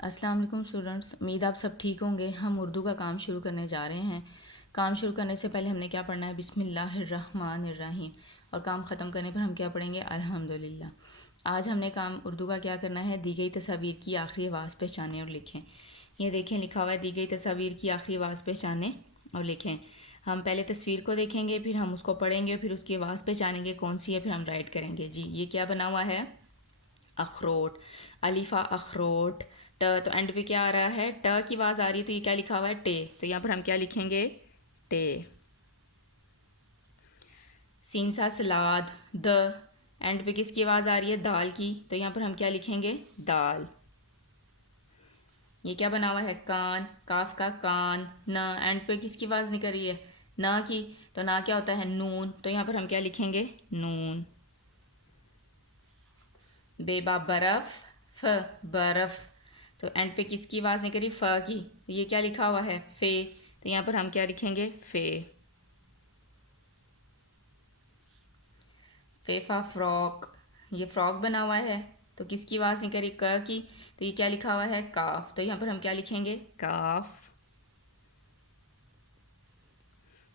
السلام علیکم اسٹوڈنٹس، امید آپ سب ٹھیک ہوں گے۔ ہم اردو کا کام شروع کرنے جا رہے ہیں۔ کام شروع کرنے سے پہلے ہم نے کیا پڑھنا ہے؟ بسم اللہ الرحمن الرحیم، اور کام ختم کرنے پر ہم کیا پڑھیں گے؟ الحمدللہ۔ آج ہم نے کام اردو کا کیا کرنا ہے؟ دی گئی تصاویر کی آخری آواز پہچانیں اور لکھیں۔ یہ دیکھیں لکھا ہوا ہے، دی گئی تصاویر کی آخری آواز پہچانیں اور لکھیں۔ ہم پہلے تصویر کو دیکھیں گے، پھر ہم اس کو پڑھیں گے، پھر اس کی آواز پہچانیں گے کون سی ہے، پھر ہم رائٹ کریں گے۔ جی یہ کیا بنا ہوا ہے؟ اخروٹ، الفا اخروٹ۔ ٹ تو اینڈ پہ کیا آ رہا ہے؟ ٹ کی آواز آ رہی ہے، تو یہ کیا لکھا ہوا ہے؟ ٹے، تو یہاں پر ہم کیا لکھیں گے؟ ٹے۔ سین سا سلاد، د، اینڈ پہ کس کی آواز آ رہی ہے؟ دال کی، تو یہاں پر ہم کیا لکھیں گے؟ دال۔ یہ کیا بنا ہوا ہے؟ کان، کاف کا کان، ن، اینڈ پہ کس کی آواز نکل رہی ہے؟ ن کی، تو نا کیا ہوتا ہے؟ نون، تو یہاں پر ہم کیا لکھیں گے؟ نون۔ بے با برف، ف، برف، تو اینڈ پہ کس کی آواز نکل رہی؟ ف کی، تو یہ کیا لکھا ہوا ہے؟ فے، تو یہاں پر ہم کیا لکھیں گے؟ فے۔ فے فا فراک، یہ فراک بنا ہوا ہے، تو کس کی آواز نکل رہی؟ ک کی، تو یہ کیا لکھا ہوا ہے؟ کاف، تو یہاں پر ہم کیا لکھیں گے؟ کاف۔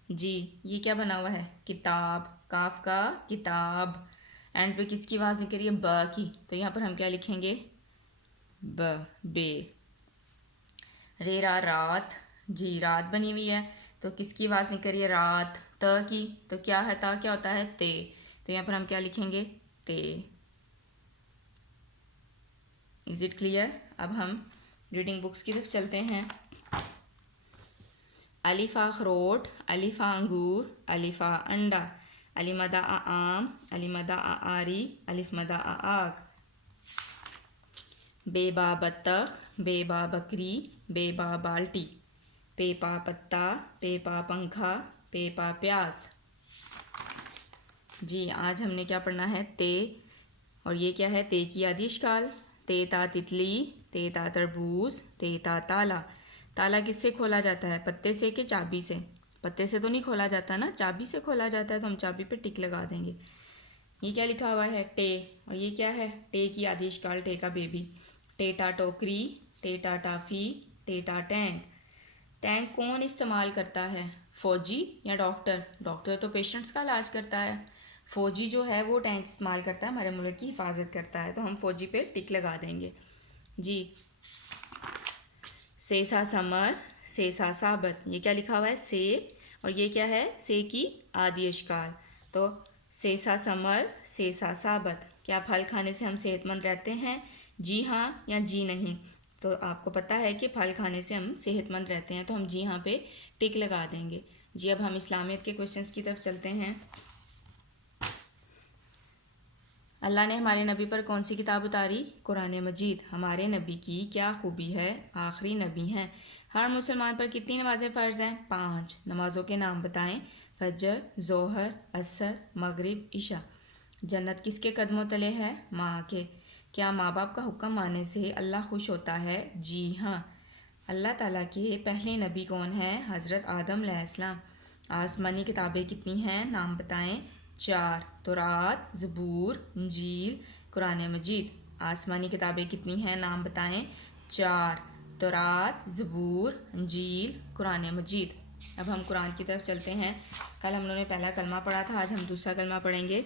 جی یہ کیا بنا ہوا ہے؟ کتاب، کاف کا کتاب، اینڈ پہ کس کی آواز نکل رہی ہے؟ ب کی، تو یہاں پر ہم کیا لکھیں گے؟ ب، بے۔ ریرا رات، جی رات بنی ہوئی ہے، تو کس کی آواز نکل رہی ہے؟ رات، ت کی، تو کیا ہے؟ تا کیا ہوتا ہے؟ تے، تو یہاں پر ہم کیا لکھیں گے؟ تے۔ Is it clear? اب ہم ریڈنگ بکس کی طرف چلتے ہیں۔ الف اخروٹ، الف انگور، الف انڈا، علی مدہ آم، علی مدہ آری، الف مدہ آگ۔ بے با بطخ، بے با بکری، بے با بالٹی، پے پا پتا، پے پا پنکھا، پے پا پیاز۔ جی آج ہم نے کیا پڑھنا ہے؟ تے، اور یہ کیا ہے؟ تے کی آدھی اشکال۔ تے تا تتلی، تے تا تربوز، تے تا تالا۔ تالا کس سے کھولا جاتا ہے؟ پتے سے کہ چابی سے؟ پتے سے تو نہیں کھولا جاتا نا، چابی سے کھولا جاتا ہے، تو ہم چابی پہ ٹک لگا دیں گے۔ یہ کیا لکھا ہوا ہے؟ ٹے، اور یہ کیا ہے؟ ٹے کی آدھی اشکال، ٹے کا بیبی۔ ٹیٹا ٹوکری، theta toffee, theta tank. Tank کون استعمال کرتا ہے؟ فوجی یا ڈاکٹر؟ ڈاکٹر تو پیشنٹس کا علاج کرتا ہے، فوجی جو ہے وہ ٹینک استعمال کرتا ہے، ہمارے ملک کی حفاظت کرتا ہے، تو ہم فوجی پہ ٹک لگا دیں گے۔ جی سیسا سمر، سیسا ثابت، یہ کیا لکھا ہوا ہے؟ سے، اور یہ کیا ہے؟ سے کی آدھی اشکال، تو سیسا سمر، سیسا ثابت۔ کیا پھل کھانے سے ہم صحت مند رہتے ہیں؟ جی ہاں یا جی نہیں؟ تو آپ کو پتہ ہے کہ پھل کھانے سے ہم صحت مند رہتے ہیں، تو ہم جی ہاں پہ ٹک لگا دیں گے۔ جی اب ہم اسلامیت کے کوشچنس کی طرف چلتے ہیں۔ اللہ نے ہمارے نبی پر کون سی کتاب اتاری؟ قرآن مجید۔ ہمارے نبی کی کیا خوبی ہے؟ آخری نبی ہیں۔ ہر مسلمان پر کتنی نمازیں فرض ہیں؟ 5۔ نمازوں کے نام بتائیں۔ فجر، ظہر، عصر، مغرب، عشاء۔ جنت کس کے قدموں تلے ہے؟ ماں کے۔ کیا ماں باپ کا حکم ماننے سے اللہ خوش ہوتا ہے؟ جی ہاں۔ اللہ تعالیٰ کے پہلے نبی کون ہیں؟ حضرت آدم علیہ السلام۔ آسمانی کتابیں کتنی ہیں؟ نام بتائیں۔ 4۔ تورات، زبور، انجیل، قرآن مجید۔ آسمانی کتابیں کتنی ہیں؟ نام بتائیں۔ 4۔ تورات، زبور، انجیل، قرآن مجید۔ اب ہم قرآن کی طرف چلتے ہیں۔ کل ہم لوگوں نے پہلا کلمہ پڑھا تھا، آج ہم دوسرا کلمہ پڑھیں گے۔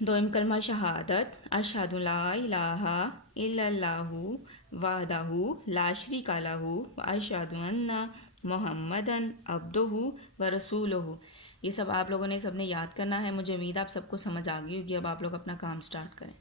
دوئم کلمہ شہادت، اشہد لا الہ الا اللہ وحدہ لا شریک لہ واشہد ان محمدا عبدہ ورسولہ۔ یہ سب آپ لوگوں نے سب نے یاد کرنا ہے۔ مجھے امید آپ سب کو سمجھ آ گئی ہوگی۔ اب آپ لوگ اپنا کام سٹارٹ کریں۔